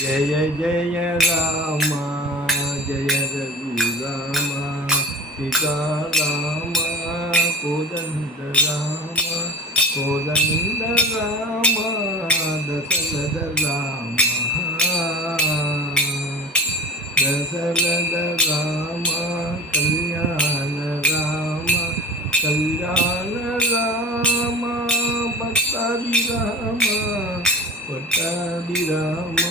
Jai Jai Ram Jai Raghuram Sita Ram Kodanda Ram Kodanda Ram Dasharath Ram Dasharath Ram Kalyan Ram Kalyan Ram Pattabhi Ram Pattabhi Ram